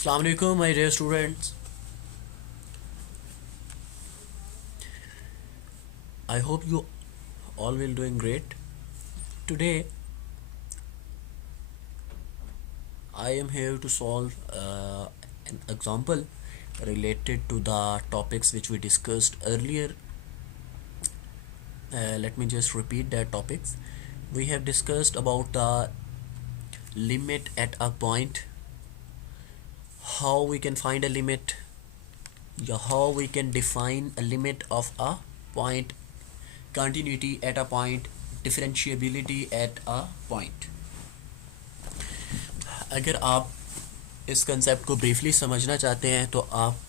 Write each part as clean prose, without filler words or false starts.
Assalamu alaikum, my dear students. I hope you all will doing great. Today, I am here to solve an example related to the topics which we discussed earlier. Let me just repeat that topics. We have discussed about the limit at a point, how we can find a limit, how we can define a limit of a point, continuity at a point, differentiability at a point. अगर आप इस concept को briefly समझना चाहते हैं तो आप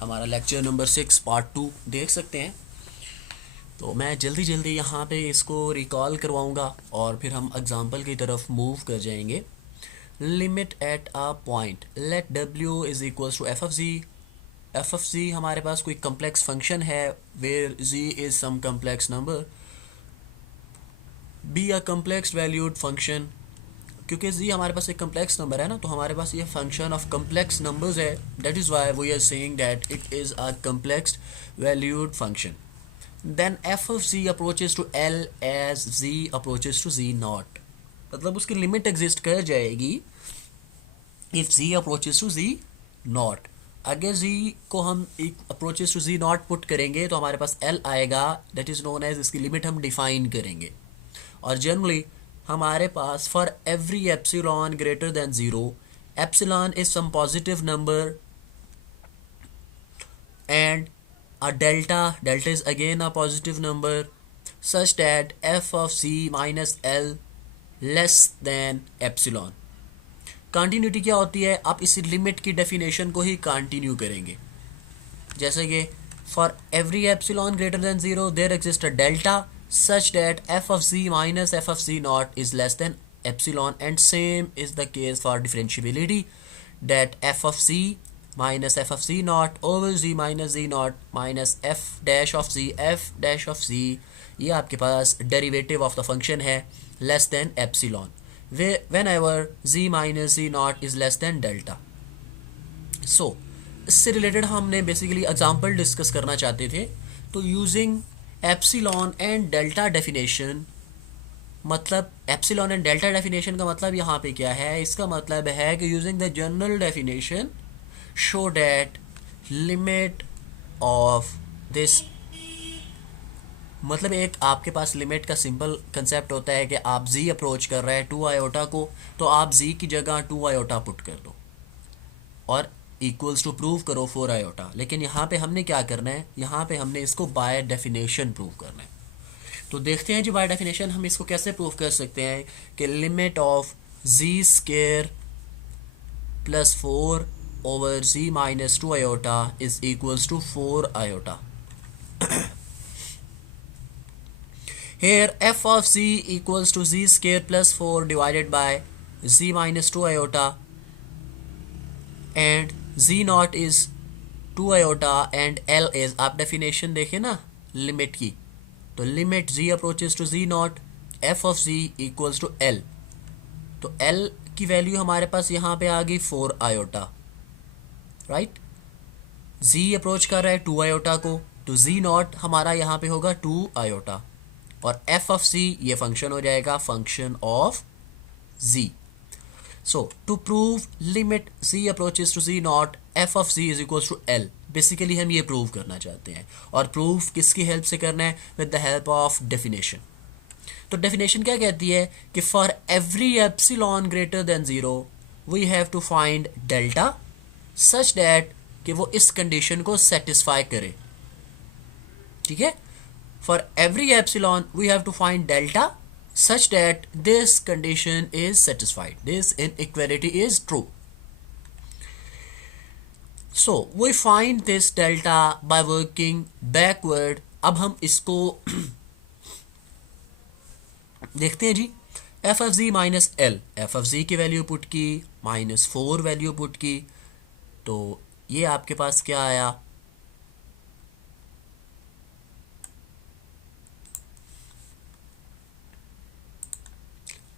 हमारा लेक्चर नंबर 6 पार्ट 2 देख सकते हैं. तो मैं जल्दी जल्दी यहाँ पे इसको रिकॉल करवाऊँगा और फिर हम एग्जांपल की तरफ मूव कर जाएंगे. Limit at a point, let w is equals to f of z हमारे पास कोई कम्प्लेक्स फंक्शन है where z is some complex number, be a complex valued function. क्योंकि z हमारे पास एक कम्प्लेक्स नंबर है ना, तो हमारे पास ये फंक्शन ऑफ कम्प्लेक्स नंबर्स है. That is why we are saying that it is a complex valued function. Then F of z approaches to l as z approaches to z naught, मतलब उसकी limit exist कर जाएगी if z approaches to z naught. अगर z को हम एक approaches to z naught put करेंगे तो हमारे पास l आएगा, दैट इज़ नोन एज, इसकी लिमिट हम डिफाइन करेंगे. और जनरली हमारे पास for every epsilon greater than zero, epsilon is some positive number and a delta is again a positive number such that f of c minus l less than epsilon. Continuity क्या होती है, आप इस limit की definition को ही continue करेंगे. जैसे कि for every epsilon greater than zero there exist a delta such that f of z minus f of z naught is less than epsilon, and same is the case for differentiability, that f of z minus f of z naught over z minus z naught minus f dash of z ये आपके पास derivative of the function है less than epsilon whenever z minus z naught is less than delta. सो इससे related हमने basically example discuss करना चाहते थे. तो using epsilon and delta definition, मतलब एप्सिलॉन एंड डेल्टा डेफिनेशन का मतलब यहाँ पे क्या है, इसका मतलब है कि using the general definition show that limit of this, मतलब एक आपके पास लिमिट का सिंपल कंसेप्ट होता है कि आप z अप्रोच कर रहे हैं 2 आयोटा को, तो आप z की जगह 2 आयोटा पुट कर दो और इक्वल्स टू प्रूव करो 4 आयोटा. लेकिन यहाँ पे हमने क्या करना है, यहाँ पे हमने इसको बाय डेफिनेशन प्रूव करना है. तो देखते हैं जी बाय डेफिनेशन हम इसको कैसे प्रूव कर सकते हैं कि limit of z square plus 4 over z minus 2 iota is equals to 4 iota. Here f of z equals to z square plus 4 divided by z minus 2 iota, and z naught is 2 iota and l is, आप definition देखें ना limit की, तो limit z approaches to z naught f of z equals to l. तो l की value हमारे पास यहाँ पे आ गई 4 आयोटा, राइट. z अप्रोच कर रहा है 2 आयोटा को, तो z नॉट हमारा यहाँ पे होगा 2 आयोटा, और f of c ये फंक्शन हो जाएगा function of z. So to prove limit z approaches to z naught f of z is equals to l, basically हम ये प्रूव करना चाहते हैं. और प्रूफ किसकी हेल्प से करना है, with the help of definition. तो डेफिनेशन क्या कहती है कि for every epsilon greater than zero we have to find delta such that कि वो इस कंडीशन को सेटिस्फाई करे. ठीक है, for every epsilon we have to find delta such that this condition is satisfied, this inequality is true. So we find this delta by working backward. अब हम इसको देखते हैं जी. f of z minus l, f of z की value put की, minus 4 value put की, तो ये आपके पास क्या आया,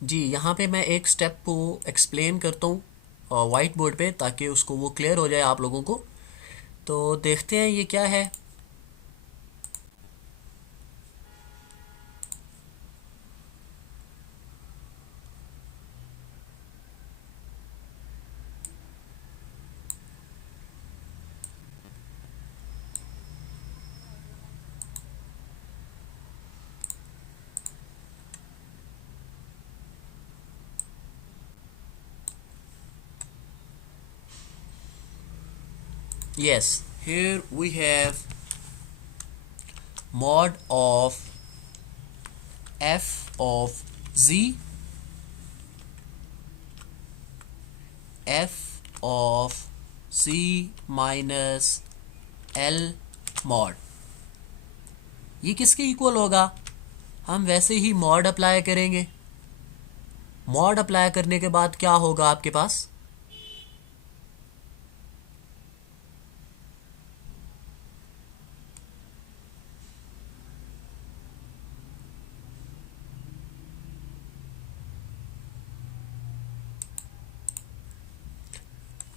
जी यहाँ पे मैं एक स्टेप को एक्सप्लेन करता हूँ वाइट बोर्ड पे, ताकि उसको वो क्लियर हो जाए आप लोगों को। तो देखते हैं ये क्या है। Yes, here we have mod of f of z, f of c minus l mod। ये किसके इक्वल होगा? हम वैसे ही मॉड अप्लाई करेंगे। मॉड अप्लाई करने के बाद क्या होगा आपके पास?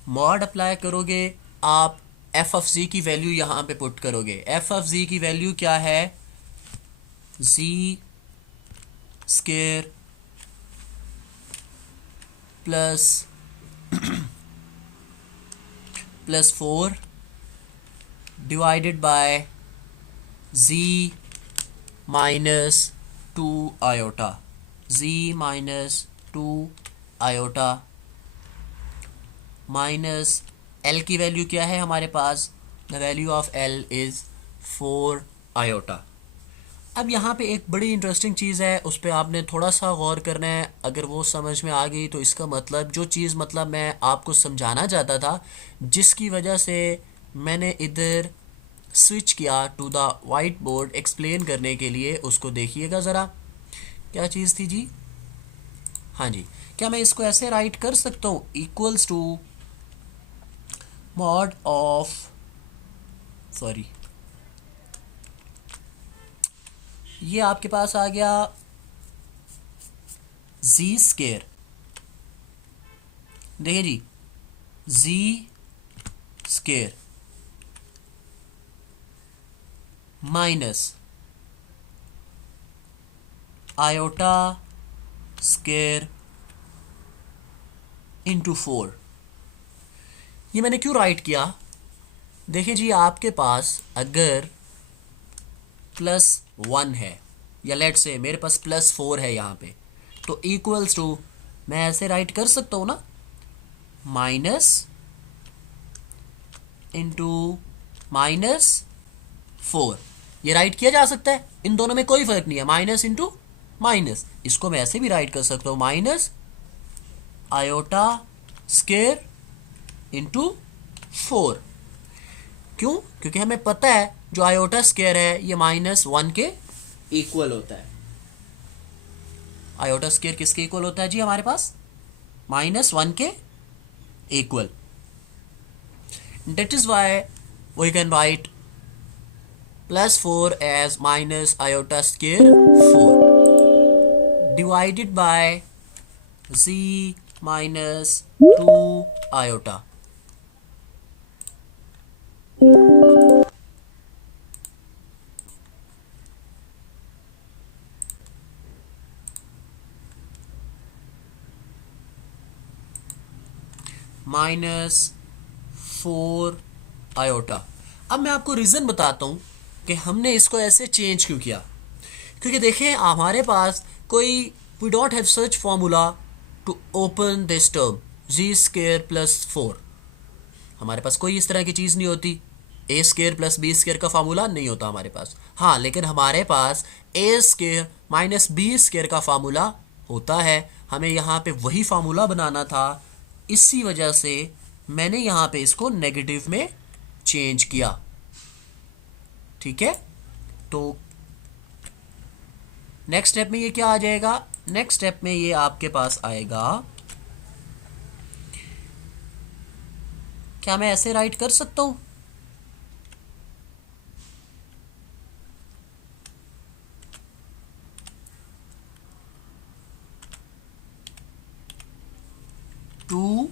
मॉड अप्लाई करोगे आप, एफ ऑफ जी की वैल्यू यहाँ पे पुट करोगे। एफ ऑफ जी की वैल्यू क्या है? Z square plus 4 divided by z minus 2 iota. Z minus 2 iota minus L की वैल्यू क्या है हमारे पास? The value of L is 4 iota. अब यहाँ पे एक बड़ी इंटरेस्टिंग चीज़ है, उस पर आपने थोड़ा सा गौर करना है। अगर वो समझ में आ गई तो इसका मतलब, जो चीज़ मतलब मैं आपको समझाना चाहता था, जिसकी वजह से मैंने इधर स्विच किया to the white board explain करने के लिए, उसको देखिएगा ज़रा। क्या चीज़ थी जी? हाँ जी, क्या मैं इसको ऐसे राइट कर सकता हूँ? Equals to mod of, sorry, ये आपके पास आ गया जी स्केयर। देखिए जी, z square minus iota square into 4। ये मैंने क्यों राइट किया? देखिए जी, आपके पास अगर +1 है, या लेट से मेरे पास +4 है यहाँ पे, तो इक्वल्स टू, मैं ऐसे राइट कर सकता हूँ ना, माइनस इंटू -4। ये राइट किया जा सकता है, इन दोनों में कोई फर्क नहीं है, माइनस इंटू माइनस। इसको मैं ऐसे भी राइट कर सकता हूँ, माइनस आयोटा स्केयर इंटू 4। क्यों? क्योंकि हमें पता है जो आयोटा स्केयर है ये -1 के इक्वल होता है। आयोटा स्केयर किसके इक्वल होता है जी हमारे पास? -1 के equal. That is why we can write +4 as minus iota square 4 divided by z minus 2 iota। -4 iota. अब मैं आपको रीज़न बताता हूँ कि हमने इसको ऐसे चेंज क्यों किया। क्योंकि देखें, हमारे पास कोई, we don't have such formula to open this term z square +4। हमारे पास कोई इस तरह की चीज़ नहीं होती। ए स्केयर प्लस बी स्केयर का फार्मूला नहीं होता हमारे पास। हाँ, लेकिन हमारे पास ए स्केयर माइनस बी स्केयर का फार्मूला होता है। हमें यहाँ पे वही फार्मूला बनाना था, इसी वजह से मैंने यहाँ पे इसको नेगेटिव में चेंज किया। ठीक है, तो नेक्स्ट स्टेप में ये क्या आ जाएगा? नेक्स्ट स्टेप में ये आपके पास आएगा, क्या मैं ऐसे राइट कर सकता हूँ? टू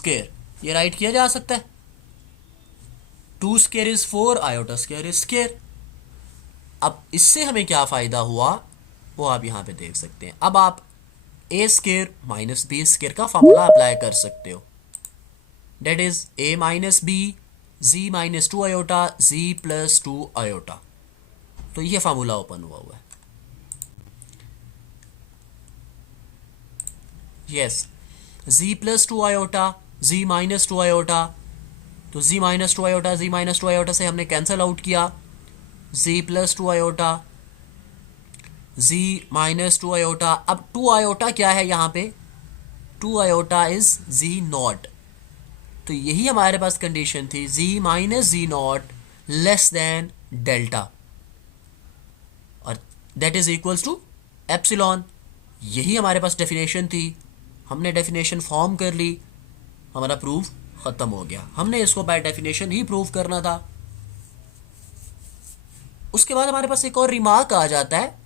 स्क्वायर, ये राइट किया जा सकता है। 2 square is 4, iota square is square. अब इससे हमें क्या फ़ायदा हुआ वो आप यहाँ पे देख सकते हैं। अब आप A square minus B square का फॉर्मूला अप्लाई कर सकते हो, that is A minus B z minus 2 iota z plus 2 iota. तो ये फार्मूला ओपन हुआ है। Yes, z plus 2 iota z minus 2 iota, तो z minus 2 iota z minus 2 iota से हमने कैंसिल आउट किया, z plus 2 iota z minus 2 iota. अब 2 iota क्या है यहाँ पे, 2 आयोटा इज जी नॉट, तो यही हमारे पास कंडीशन थी, z minus z naught less than delta, और that is equals to epsilon. यही हमारे पास डेफिनेशन थी, हमने डेफिनेशन फॉर्म कर ली, हमारा प्रूफ ख़त्म हो गया। हमने इसको बाय डेफिनेशन ही प्रूव करना था। उसके बाद हमारे पास एक और रिमार्क आ जाता है,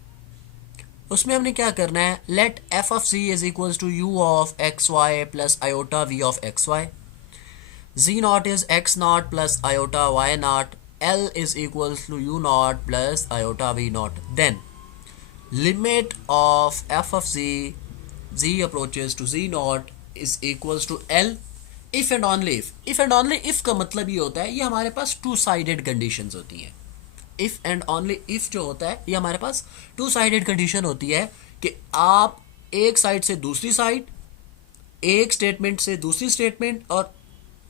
उसमें हमने क्या करना है, let F of z is equals to U of x Y plus iota V of x Y, z naught is X naught plus iota Y naught, L is equals to U naught plus iota V naught. Then limit of f of z approaches to z naught is equals to L if and only if। if and only if का मतलब ये होता है, ये हमारे पास two sided conditions होती हैं। if and only if जो होता है ये हमारे पास टू साइडेड कंडीशन होती है कि आप एक साइड से दूसरी साइड, एक स्टेटमेंट से दूसरी स्टेटमेंट और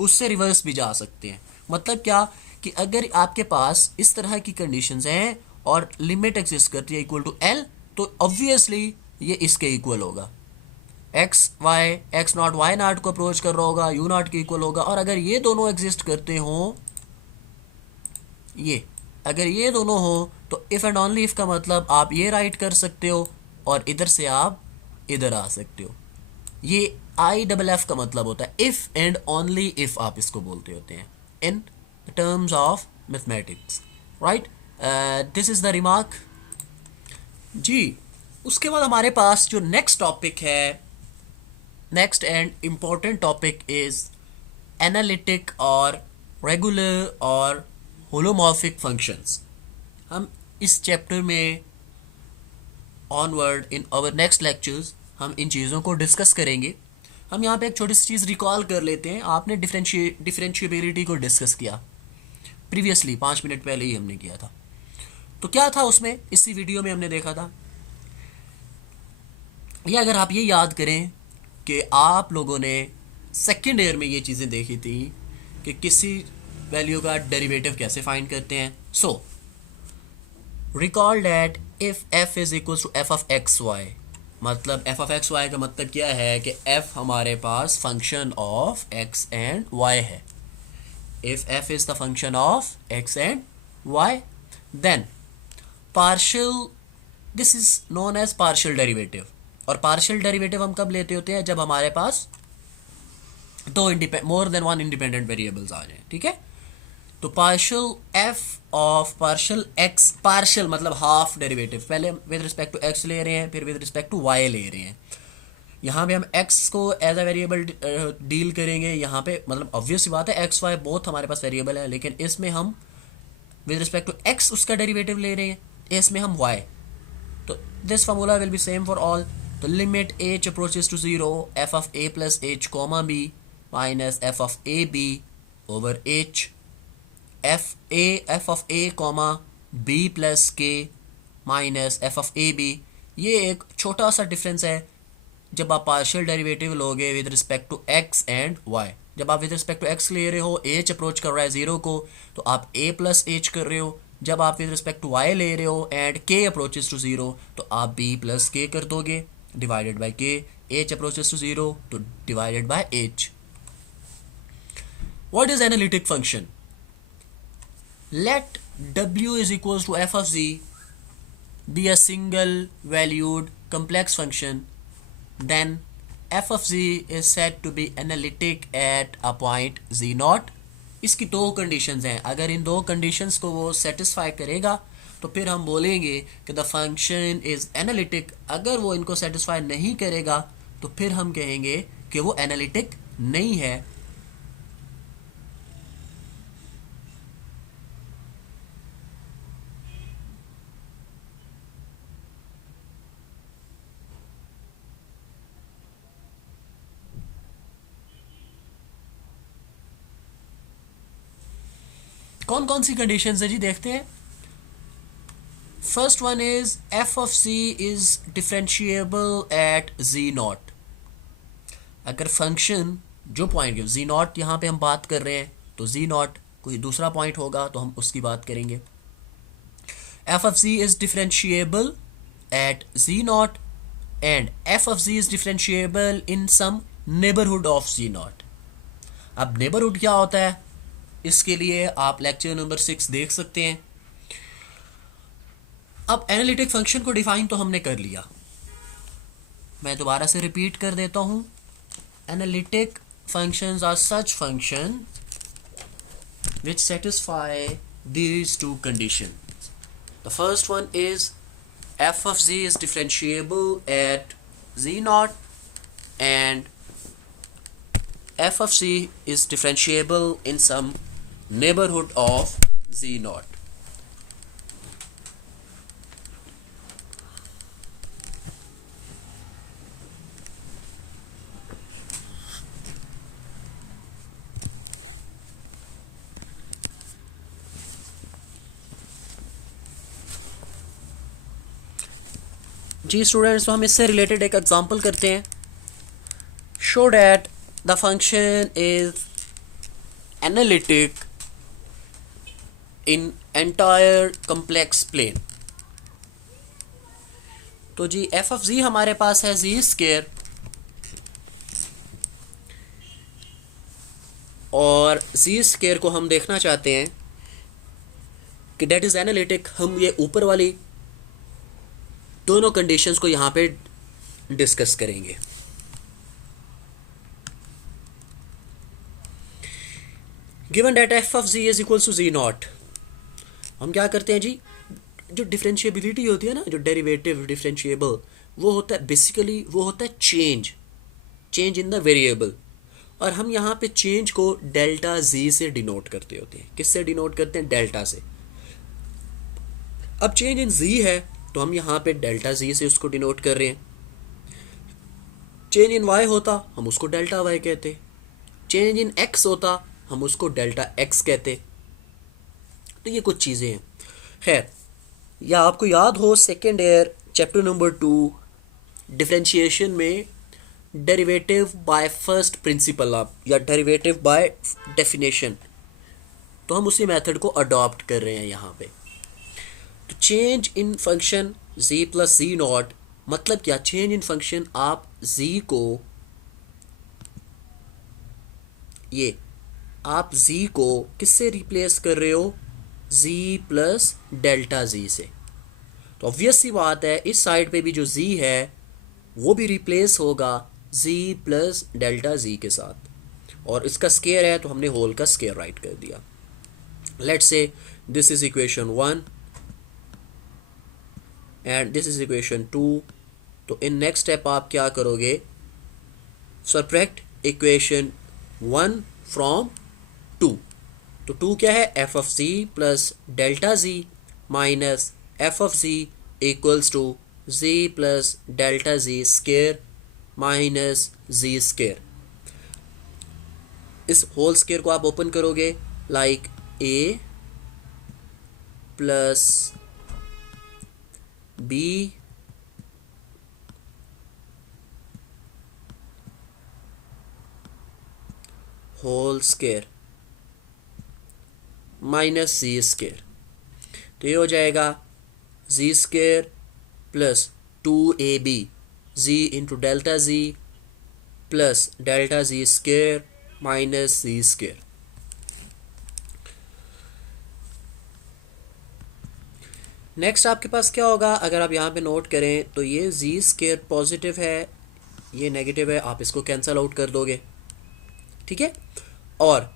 उससे रिवर्स भी जा सकते हैं। मतलब क्या कि अगर आपके पास इस तरह की कंडीशंस हैं और लिमिट एग्जिस्ट करती है इक्वल टू एल, तो ऑब्वियसली ये इसके इक्वल होगा, X Y X naught Y naught को अप्रोच कर रहा होगा, यू नॉट के इक्वल होगा। और अगर ये दोनों एग्जिस्ट करते हों, ये अगर ये दोनों हो तो इफ़ एंड ऑनली इफ़ का मतलब आप ये राइट कर सकते हो और इधर से आप इधर आ सकते हो। ये आई डबल एफ का मतलब होता है इफ़ एंड ओनली इफ़, आप इसको बोलते होते हैं in terms of mathematics, right. This is the remark जी। उसके बाद हमारे पास जो नेक्स्ट टॉपिक है, next and important topic is analytic और रेगुलर और होलोमॉर्फिक फंक्शंस। हम इस चैप्टर में onward in our next lectures हम इन चीज़ों को डिस्कस करेंगे। हम यहाँ पे एक छोटी सी चीज़ रिकॉल कर लेते हैं। आपने डिफरेंशिएबिलिटी को डिस्कस किया प्रीवियसली, 5 मिनट पहले ही हमने किया था। तो क्या था उसमें, इसी वीडियो में हमने देखा था। या अगर आप ये याद करें कि आप लोगों ने सेकेंड ईयर में ये चीज़ें देखी थी कि किसी वैल्यू का डेरिवेटिव कैसे फाइंड करते हैं। So recall that if f is equal to f of x y, मतलब f ऑफ एक्स वाई का मतलब क्या है कि f हमारे पास function of x and y है। If f is the function of x and y, then partial, this is known as partial derivative. और पार्शियल डेरिवेटिव हम कब लेते होते हैं, जब हमारे पास दो more than one independent variables आ जाए, ठीक है। तो partial F of partial x, partial मतलब हाफ डेरिवेटिव, पहले विद रिस्पेक्ट टू एक्स ले रहे हैं, फिर विद रिस्पेक्ट टू वाई ले रहे हैं। यहाँ पे हम एक्स को एज अ वेरिएबल डील करेंगे। यहाँ पे मतलब ऑब्वियस बात है एक्स वाई बोथ हमारे पास वेरिएबल है, लेकिन इसमें हम विद रिस्पेक्ट टू एक्स उसका डेरिवेटिव ले रहे हैं, इसमें हम वाई। तो this formula will be same for all. तो limit h approaches to 0 f of a plus h comma b minus F of a b over h, f of a comma b plus k minus F of a b. ये एक छोटा सा difference है जब आप partial derivative लोगे with respect to x and Y. जब आप विद रिस्पेक्ट टू एक्स ले रहे हो, एच अप्रोच कर रहा है 0 को, तो आप ए प्लस एच कर रहे हो। जब आप विद रिस्पेक्ट टू वाई ले रहे हो एंड के अप्रोचेस टू 0, तो आप बी प्लस के कर दोगे डिवाइडेड बाई के। एच अप्रोचेस टू 0 तो divided by H. What is analytic function? Let w is equals to f of z be a single valued complex function, then f of z is said to be analytic at a point z naught। इसकी दो conditions हैं, अगर इन दो conditions को वो satisfy करेगा तो फिर हम बोलेंगे कि द फंक्शन इज़ एनालिटिक। अगर वो इनको सेटिस्फाई नहीं करेगा तो फिर हम कहेंगे कि वो एनालिटिक नहीं है। कौन कौन सी कंडीशंस है जी, देखते हैं। First one is F of z is differentiable at z naught. अगर फंक्शन जो पॉइंट जी नॉट यहाँ पे हम बात कर रहे हैं, तो जी नॉट कोई दूसरा पॉइंट होगा तो हम उसकी बात करेंगे। F of z is differentiable at z naught and F of z is differentiable in some neighbourhood of z naught. अब नेबरहुड क्या होता है, इसके लिए आप लेक्चर नंबर 6 देख सकते हैं। अब एनालिटिक फंक्शन को डिफाइन तो हमने कर लिया, मैं दोबारा से रिपीट कर देता हूं। Analytic functions are such function which satisfy these two conditions. The first one is f of z is differentiable at z naught and f of c is differentiable in some neighborhood of z naught. जी students, तो हम इससे related एक example करते हैं। Show that the function is analytic in entire complex plane. तो z F of z हमारे पास है जी स्केयर, और जी स्केयर को हम देखना चाहते हैं कि डेट इज एनालिटिक। हम ये ऊपर वाली दोनों कंडीशंस को यहाँ पे डिस्कस करेंगे। Given that F of z is equals to z naught, हम क्या करते हैं जी, जो डिफरेंशिएबिलिटी होती है ना, जो डेरिवेटिव डिफरेंशिएबल, वो होता है बेसिकली वो होता है चेंज इन द वेरिएबल, और हम यहाँ पे चेंज को डेल्टा जी से डिनोट करते होते हैं। किससे डिनोट करते हैं? डेल्टा से। अब चेंज इन जी है तो हम यहाँ पे डेल्टा जी से उसको डिनोट कर रहे हैं। चेंज इन वाई होता हम उसको डेल्टा वाई कहते, चेंज इन एक्स होता हम उसको डेल्टा एक्स कहते। तो ये कुछ चीज़ें हैं। खैर, या आपको याद हो second year chapter number 2 differentiation में डेरिवेटिव बाय फर्स्ट प्रिंसिपल आप या डेरिवेटिव बाय डेफिनेशन, तो हम उसी मेथड को अडॉप्ट कर रहे हैं यहाँ पे। तो change in function z plus z naught मतलब क्या? चेंज इन फंक्शन आप z को किससे रिप्लेस कर रहे हो? z प्लस डेल्टा z से। तो ऑब्वियस सी बात है इस साइड पे भी जो z है वो भी रिप्लेस होगा z प्लस डेल्टा z के साथ, और इसका स्केयर है तो हमने होल का स्केयर राइट कर दिया। Let's say this is equation 1 and this is equation 2। तो इन नेक्स्ट स्टेप आप क्या करोगे? Subtract equation 1 from 2। तो 2 क्या है? F of z plus delta z minus F of z equals to z plus delta z square minus z square. इस whole square को आप ओपन करोगे like A plus B whole square minus z square. तो ये हो जाएगा जी square plus 2ab z into delta z plus delta z square minus z square. Next आपके पास क्या होगा? अगर आप यहाँ पे नोट करें तो ये जी स्केयर पॉजिटिव है, ये नेगेटिव है, आप इसको कैंसल आउट कर दोगे, ठीक है। और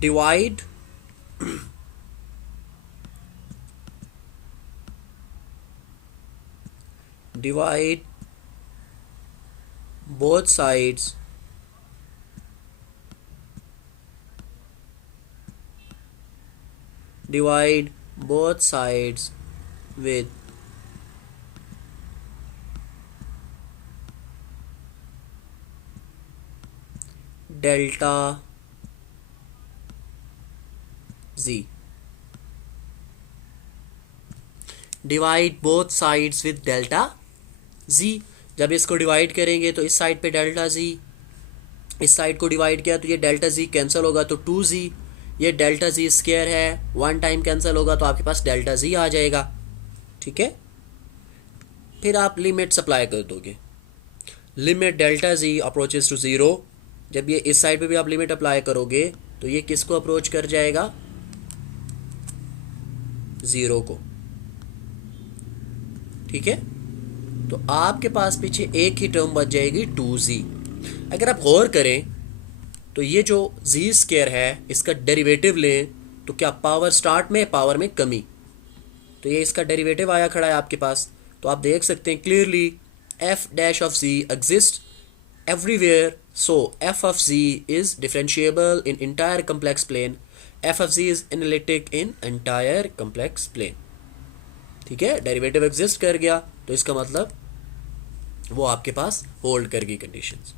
divide both sides with delta z। Divide both sides with delta G. जब इसको डिवाइड करेंगे तो इस साइड पे डेल्टा जी, इस साइड को डिवाइड किया तो ये डेल्टा जी कैंसिल होगा तो 2z, ये डेल्टा जी स्क्वायर है, वन टाइम कैंसिल होगा तो आपके पास डेल्टा जी आ जाएगा। ठीक है, फिर आप लिमिट अप्लाई कर दोगे, limit delta z approaches to zero. जब ये इस साइड पे भी आप लिमिट अप्लाई करोगे तो ये किसको अप्रोच कर जाएगा, ज़ीरो को। ठीक है, तो आपके पास पीछे एक ही टर्म बच जाएगी 2z। अगर आप गौर करें तो ये जो जी स्क्वायर है इसका डेरिवेटिव लें तो क्या पावर स्टार्ट में, पावर में कमी, तो ये इसका डेरिवेटिव आया खड़ा है आपके पास। तो आप देख सकते हैं clearly F dash of z exist everywhere, so F of z is differentiable in entire complex plane, F of z is analytic in entire complex plane. ठीक है, डेरिवेटिव एग्जिस्ट कर गया तो इसका मतलब वो आपके पास होल्ड कर गई कंडीशंस।